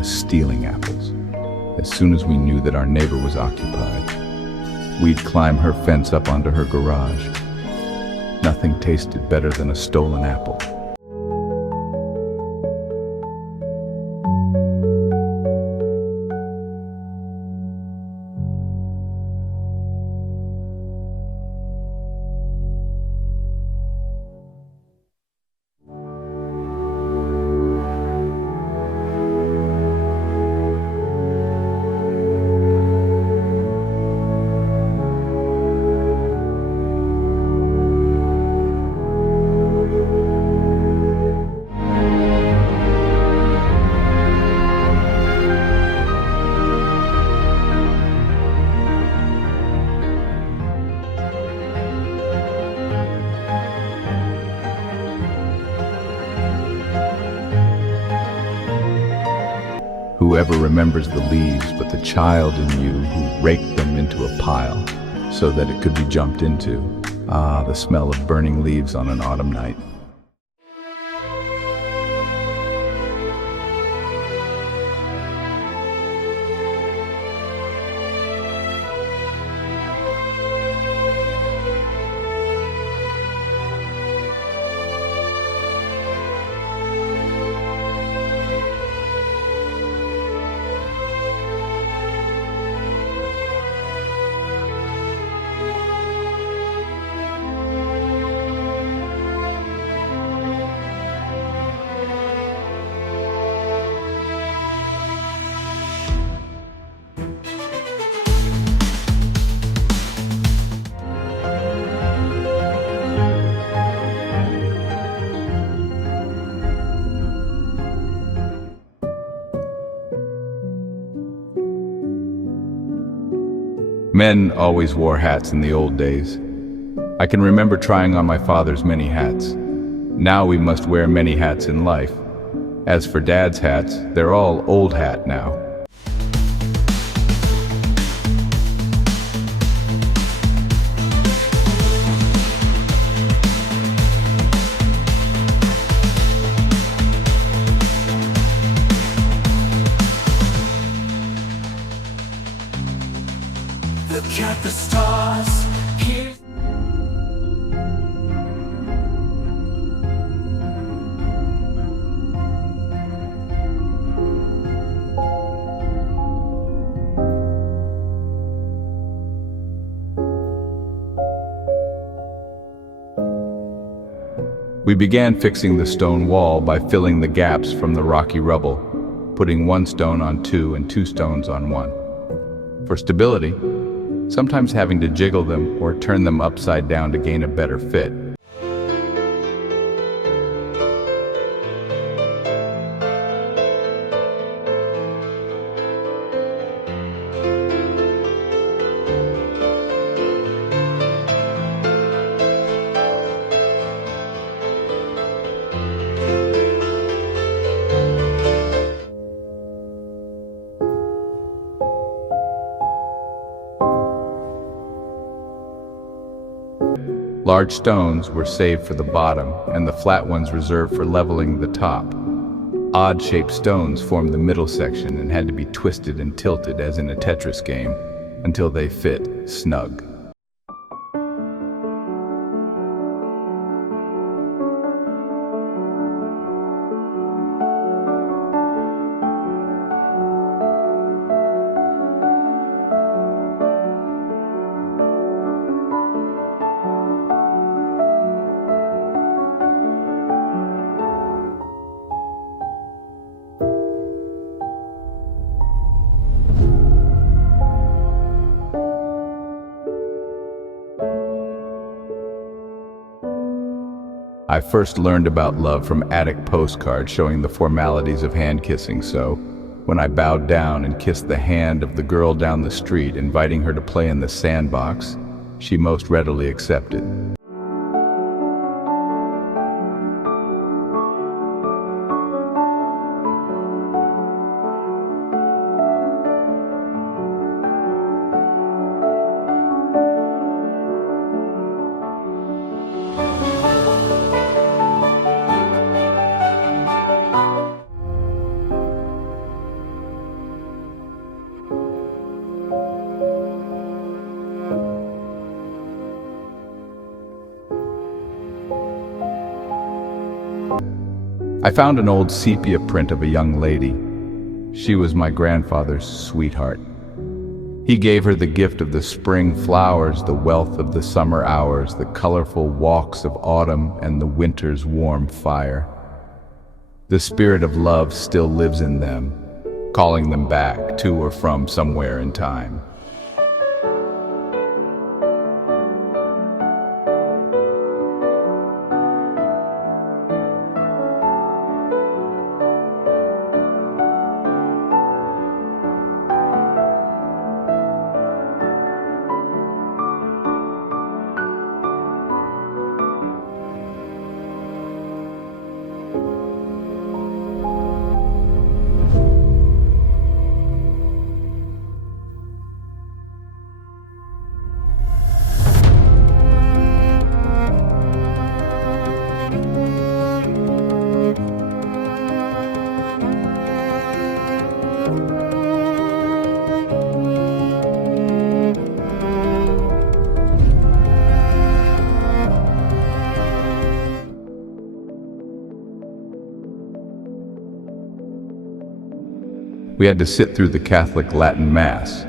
was stealing apples. As soon as we knew that our neighbor was occupied, we'd climb her fence up onto her garage. Nothing tasted better than a stolen apple. Whoever remembers the leaves but the child in you who raked them into a pile so that it could be jumped into? Ah, the smell of burning leaves on an autumn night. Men always wore hats in the old days. I can remember trying on my father's many hats. Now we must wear many hats in life. As for Dad's hats, they're all old hat now. Look at the stars here. We began fixing the stone wall by filling the gaps from the rocky rubble, putting one stone on two and two stones on one. For stability, sometimes having to jiggle them or turn them upside down to gain a better fit. Large stones were saved for the bottom and the flat ones reserved for leveling the top. Odd-shaped stones formed the middle section and had to be twisted and tilted as in a Tetris game until they fit snug. I first learned about love from attic postcards showing the formalities of hand kissing, so when I bowed down and kissed the hand of the girl down the street, inviting her to play in the sandbox, she most readily accepted. I found an old sepia print of a young lady. She was my grandfather's sweetheart. He gave her the gift of the spring flowers, the wealth of the summer hours, the colorful walks of autumn, and the winter's warm fire. The spirit of love still lives in them, calling them back to or from somewhere in time. We had to sit through the Catholic Latin Mass,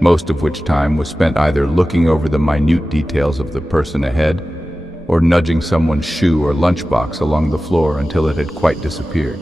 most of which time was spent either looking over the minute details of the person ahead or nudging someone's shoe or lunchbox along the floor until it had quite disappeared.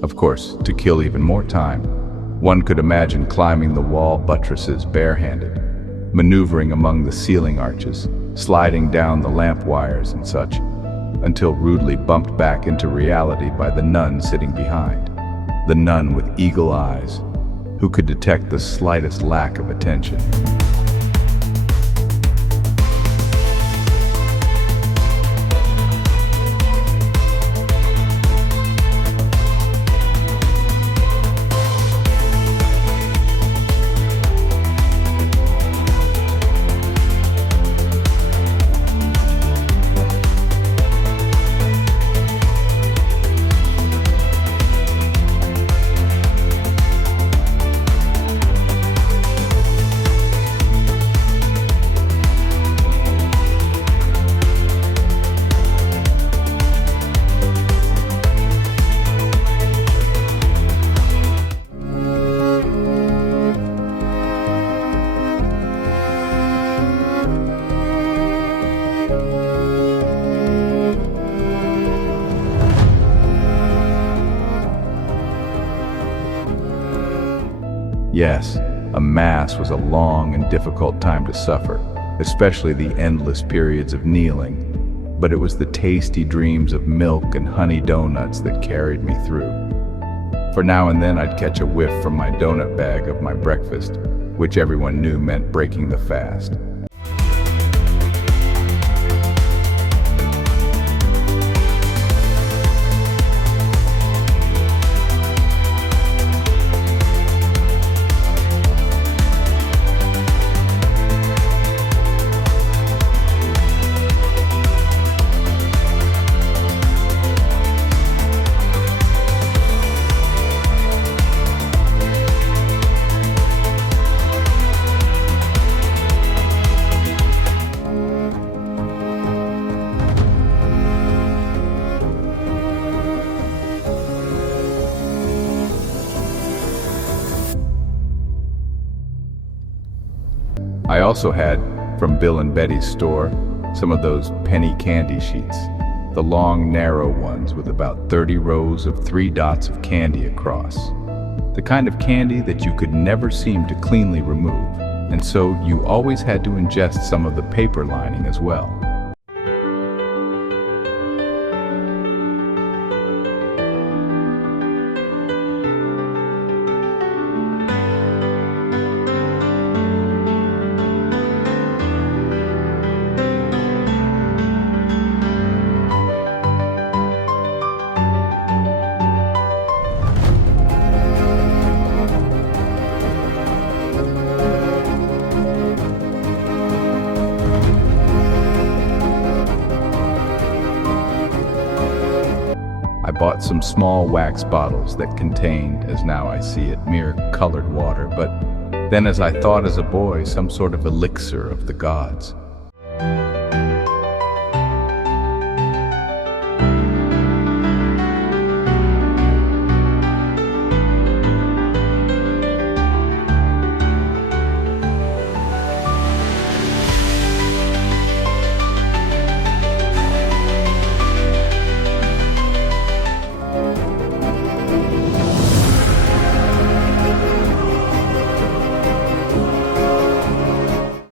Of course, to kill even more time, one could imagine climbing the wall buttresses barehanded, maneuvering among the ceiling arches, sliding down the lamp wires and such, until rudely bumped back into reality by the nun sitting behind, the nun with eagle eyes, who could detect the slightest lack of attention. Yes, a Mass was a long and difficult time to suffer, especially the endless periods of kneeling, but it was the tasty dreams of milk and honey donuts that carried me through. For now and then I'd catch a whiff from my donut bag of my breakfast, which everyone knew meant breaking the fast. I also had, from Bill and Betty's store, some of those penny candy sheets, the long, narrow ones with about 30 rows of 3 dots of candy across. The kind of candy that you could never seem to cleanly remove, and so you always had to ingest some of the paper lining as well. bought some small wax bottles that contained, as now I see it, mere colored water, but then, as I thought as a boy, some sort of elixir of the gods.